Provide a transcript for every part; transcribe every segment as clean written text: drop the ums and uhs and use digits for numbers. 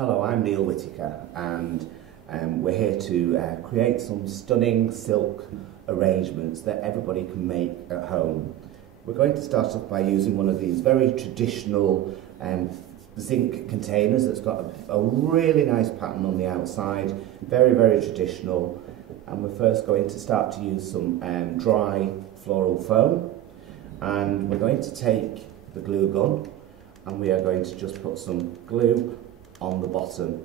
Hello, I'm Neil Whittaker, and we're here to create some stunning silk arrangements that everybody can make at home. We're going to start off by using one of these very traditional zinc containers that's got a really nice pattern on the outside, very, very traditional. And we're first going to start to use some dry floral foam, and we're going to take the glue gun and we are going to just put some glue on the bottom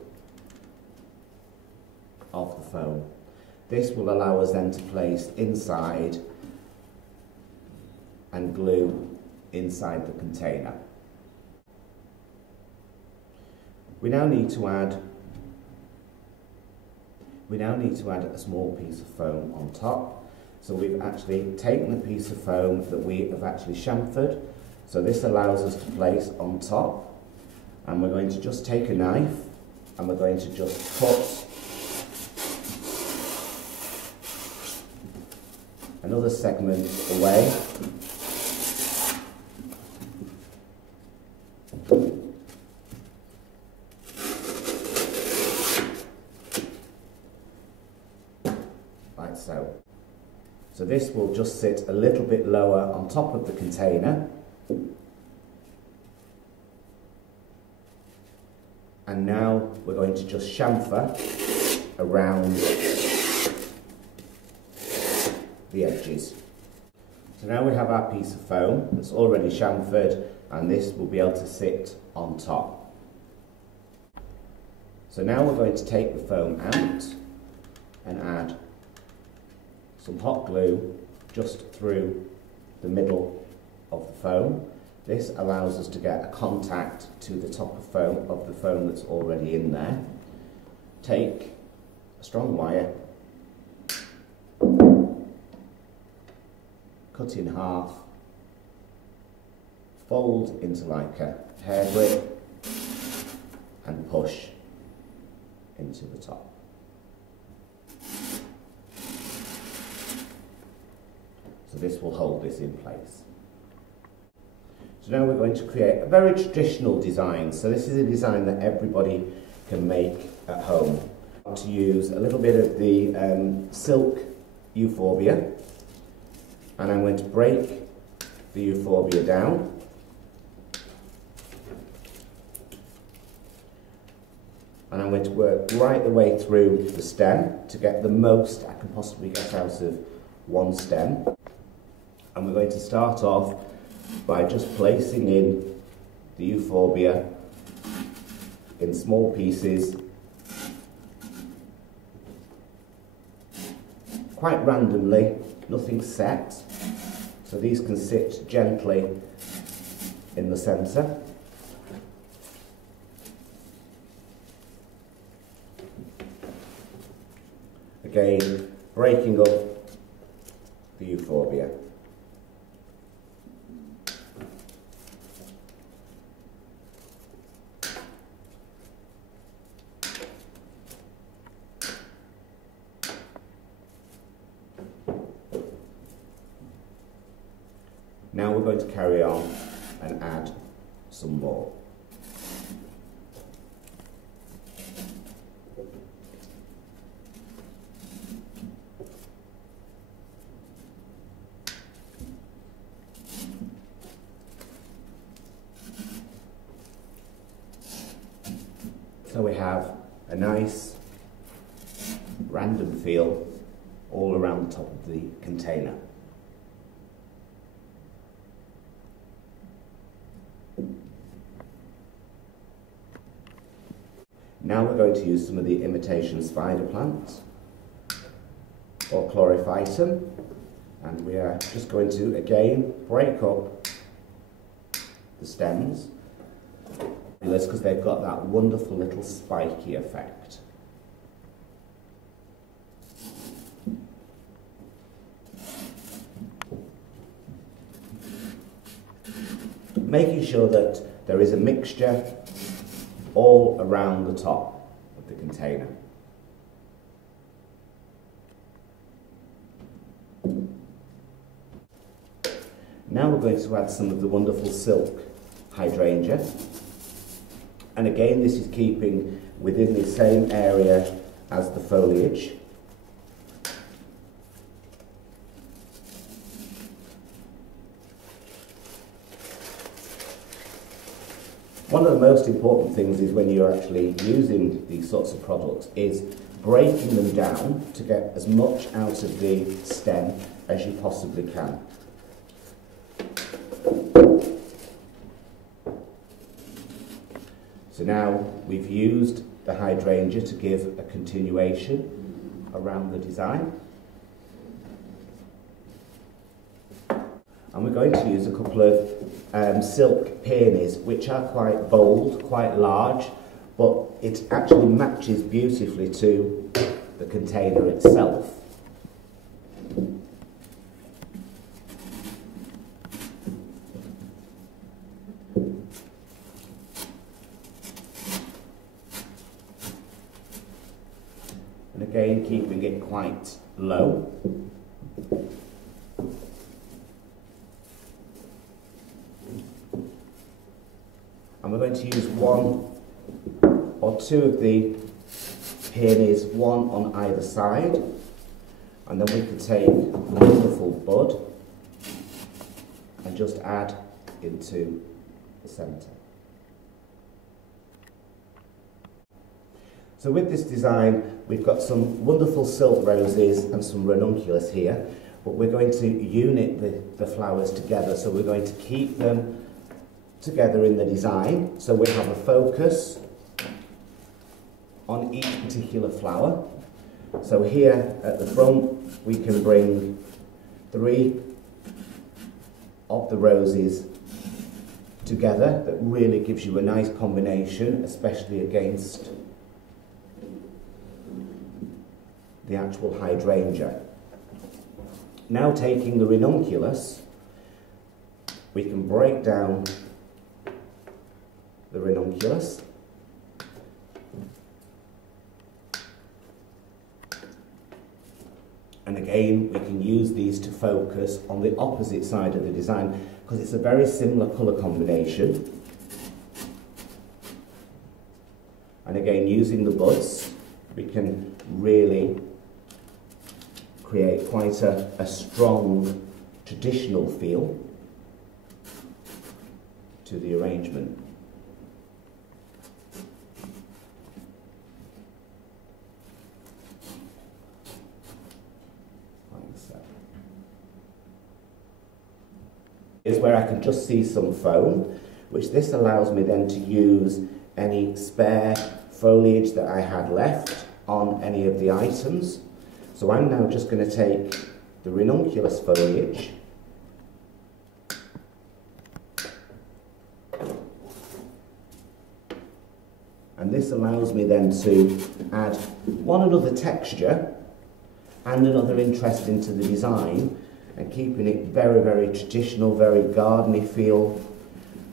of the foam. This will allow us then to place inside and glue inside the container. We now need to add a small piece of foam on top. So we've actually taken a piece of foam that we have actually chamfered. So this allows us to place on top. And we're going to just take a knife and we're going to just cut another segment away. Like so. So this will just sit a little bit lower on top of the container. And now we're going to just chamfer around the edges. So now we have our piece of foam that's already chamfered, and this will be able to sit on top. So now we're going to take the foam out and add some hot glue just through the middle of the foam. This allows us to get a contact to the top of the foam that's already in there. Take a strong wire, cut in half, fold into like a hair grip and push into the top. So this will hold this in place. So now we're going to create a very traditional design. So this is a design that everybody can make at home. To use a little bit of the silk euphorbia, and I'm going to break the euphorbia down. And I'm going to work right the way through the stem to get the most I can possibly get out of one stem. And we're going to start off by just placing in the euphorbia in small pieces, quite randomly, nothing set, so these can sit gently in the centre. Again, breaking up the euphorbia. Now we're going to carry on and add some more. So we have a nice random feel all around the top of the container. Now we're going to use some of the imitation spider plants or chlorophytum, and we are just going to again break up the stems because they've got that wonderful little spiky effect. Making sure that there is a mixture all around the top of the container. Now we're going to add some of the wonderful silk hydrangea. And again, this is keeping within the same area as the foliage. One of the most important things is when you're actually using these sorts of products is breaking them down to get as much out of the stem as you possibly can. So now we've used the hydrangea to give a continuation around the design. And we're going to use a couple of silk peonies, which are quite bold, quite large, but it actually matches beautifully to the container itself. And again, keeping it quite low. And we're going to use one or two of the peonies, one on either side, and then we can take the wonderful bud and just add into the centre. So with this design, we've got some wonderful silk roses and some ranunculus here, but we're going to unit the flowers together, so we're going to keep them together in the design, so we have a focus on each particular flower. So here at the front we can bring 3 of the roses together. That really gives you a nice combination, especially against the actual hydrangea. Now taking the ranunculus, we can break down the ranunculus, and again we can use these to focus on the opposite side of the design because it's a very similar colour combination. And again, using the buds, we can really create quite a strong traditional feel to the arrangement. Is where I can just see some foam, which this allows me then to use any spare foliage that I had left on any of the items. So I'm now just going to take the ranunculus foliage and this allows me then to add one another texture and another interest into the design, and keeping it very, very traditional, very gardeny feel,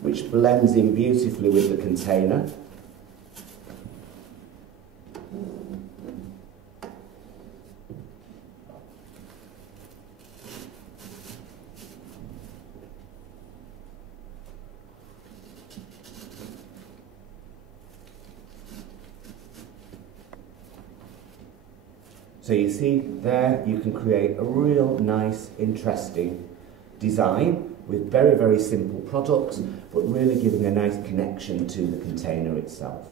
which blends in beautifully with the container. So you see there, you can create a real nice, interesting design with very, very simple products, but really giving a nice connection to the container itself.